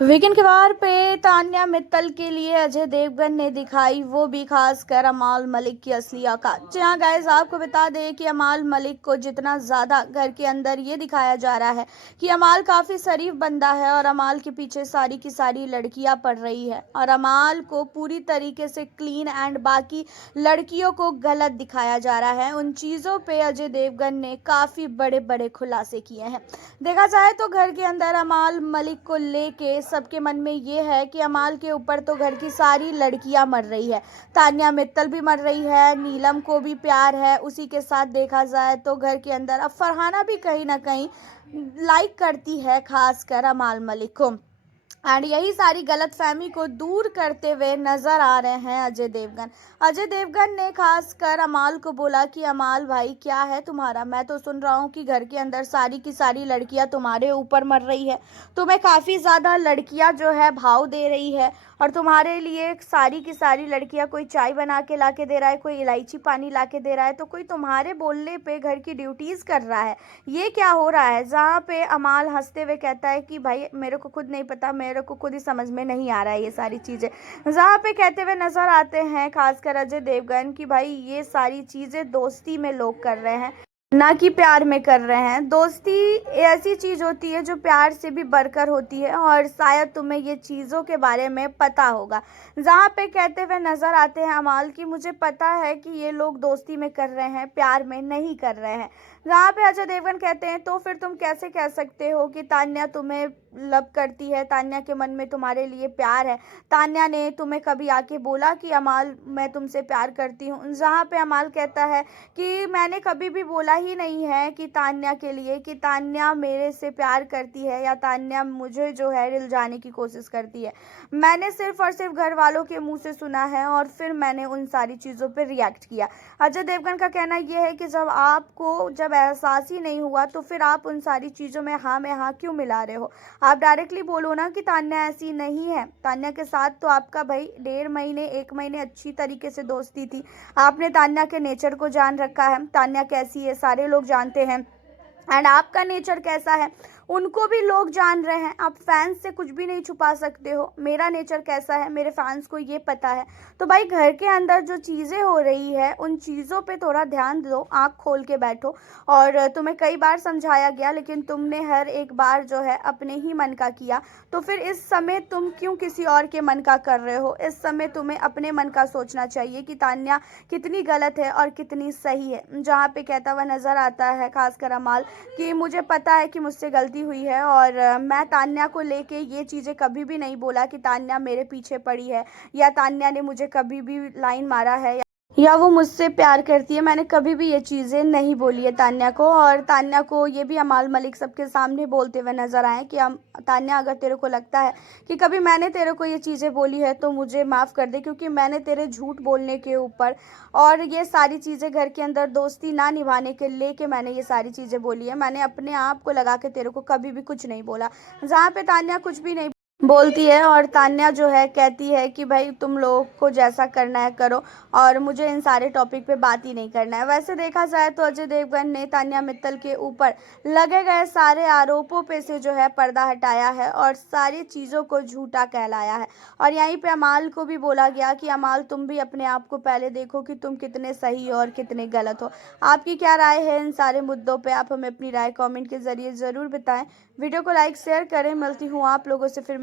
Weekend के वार पे तान्या मित्तल के लिए अजय देवगन ने दिखाई वो भी खासकर अमाल मलिक की असली औकात। जी हाँ गाइस, आपको बता दें कि अमाल मलिक को जितना ज़्यादा घर के अंदर ये दिखाया जा रहा है कि अमाल काफ़ी शरीफ बंदा है और अमाल के पीछे सारी की सारी लड़कियां पड़ रही है और अमाल को पूरी तरीके से क्लीन एंड बाकी लड़कियों को गलत दिखाया जा रहा है। उन चीज़ों पे अजय देवगन ने काफ़ी बड़े बड़े खुलासे किए हैं। देखा जाए तो घर के अंदर अमाल मलिक को लेके सबके मन में ये है कि अमाल के ऊपर तो घर की सारी लड़कियां मर रही है। तान्या मित्तल भी मर रही है, नीलम को भी प्यार है, उसी के साथ देखा जाए तो घर के अंदर अब फरहाना भी कहीं ना कहीं लाइक करती है खासकर अमाल मलिक को। एंड यही सारी गलतफहमी को दूर करते हुए नजर आ रहे हैं अजय देवगन। अजय देवगन ने खासकर अमाल को बोला कि अमाल भाई क्या है तुम्हारा, मैं तो सुन रहा हूँ कि घर के अंदर सारी की सारी लड़कियां तुम्हारे ऊपर मर रही है, तुम्हें काफ़ी ज़्यादा लड़कियां जो है भाव दे रही है और तुम्हारे लिए सारी की सारी लड़कियां कोई चाय बना के ला के दे रहा है, कोई इलायची पानी ला के दे रहा है, तो कोई तुम्हारे बोलने पे घर की ड्यूटीज़ कर रहा है। ये क्या हो रहा है? जहाँ पे अमाल हंसते हुए कहता है कि भाई मेरे को खुद नहीं पता, मेरे को खुद ही समझ में नहीं आ रहा है ये सारी चीज़ें। जहाँ पे कहते हुए नजर आते हैं खासकर अजय देवगन कि भाई ये सारी चीज़ें दोस्ती में लोग कर रहे हैं, ना कि प्यार में कर रहे हैं। दोस्ती ऐसी चीज़ होती है जो प्यार से भी बढ़कर होती है और शायद तुम्हें ये चीज़ों के बारे में पता होगा। जहाँ पे कहते हुए नज़र आते हैं अमाल की मुझे पता है कि ये लोग दोस्ती में कर रहे हैं, प्यार में नहीं कर रहे हैं। जहाँ पे अजय देवगन कहते हैं तो फिर तुम कैसे कह सकते हो कि तान्या तुम्हें लव करती है, तान्या के मन में तुम्हारे लिए प्यार है, तान्या ने तुम्हें कभी आके बोला कि अमाल मैं तुमसे प्यार करती हूँ? जहाँ पे अमाल कहता है कि मैंने कभी भी बोला ही नहीं है कि तान्या के लिए कि तान्या मेरे से प्यार करती है या तान्या मुझे जो है रिलझाने की कोशिश करती है। मैंने सिर्फ और सिर्फ घर वालों के मुंह से सुना है और फिर मैंने उन सारी चीज़ों पर रिएक्ट किया। अजय देवगन का कहना यह है कि जब एहसास ही नहीं हुआ तो फिर आप उन सारी चीज़ों में हाँ क्यों मिला रहे हो? आप डायरेक्टली बोलो ना कि तान्या ऐसी नहीं है। तान्या के साथ तो आपका भाई 1.5 महीने 1 महीने अच्छी तरीके से दोस्ती थी। आपने तान्या के नेचर को जान रखा है, तान्या कैसी है सारे लोग जानते हैं एंड आपका नेचर कैसा है उनको भी लोग जान रहे हैं। आप फैंस से कुछ भी नहीं छुपा सकते हो। मेरा नेचर कैसा है मेरे फैंस को ये पता है। तो भाई घर के अंदर जो चीज़ें हो रही है उन चीज़ों पे थोड़ा ध्यान दो, आँख खोल के बैठो। और तुम्हें कई बार समझाया गया लेकिन तुमने हर एक बार जो है अपने ही मन का किया। तो फिर इस समय तुम क्यों किसी और के मन का कर रहे हो? इस समय तुम्हें अपने मन का सोचना चाहिए कि तान्या कितनी गलत है और कितनी सही है। जहाँ पे कहता हुआ नज़र आता है खासकर अमाल कि मुझे पता है कि मुझसे गलती हुई है और मैं तान्या को लेके ये चीज़ें कभी भी नहीं बोला कि तान्या मेरे पीछे पड़ी है या तान्या ने मुझे कभी भी लाइन मारा है या वो मुझसे प्यार करती है। मैंने कभी भी ये चीज़ें नहीं बोली है तान्या को। और तान्या को ये भी अमाल मलिक सबके सामने बोलते हुए नजर आए कि तान्या अगर तेरे को लगता है कि कभी मैंने तेरे को ये चीज़ें बोली है तो मुझे माफ़ कर दे, क्योंकि मैंने तेरे झूठ बोलने के ऊपर और ये सारी चीज़ें घर के अंदर दोस्ती ना निभाने के लेके मैंने ये सारी चीज़ें बोली है। मैंने अपने आप को लगा के तेरे को कभी भी कुछ नहीं बोला। जहाँ पे तान्या कुछ भी नहीं बोलती है और तान्या जो है कहती है कि भाई तुम लोगों को जैसा करना है करो और मुझे इन सारे टॉपिक पे बात ही नहीं करना है। वैसे देखा जाए तो अजय देवगन ने तान्या मित्तल के ऊपर लगे गए सारे आरोपों पे से जो है पर्दा हटाया है और सारी चीज़ों को झूठा कहलाया है। और यहीं पे अमाल को भी बोला गया कि अमाल तुम भी अपने आप को पहले देखो कि तुम कितने सही और कितने गलत हो। आपकी क्या राय है इन सारे मुद्दों पर? आप हमें अपनी राय कॉमेंट के ज़रिए ज़रूर बताएं। वीडियो को लाइक शेयर करें। मिलती हूँ आप लोगों से फिर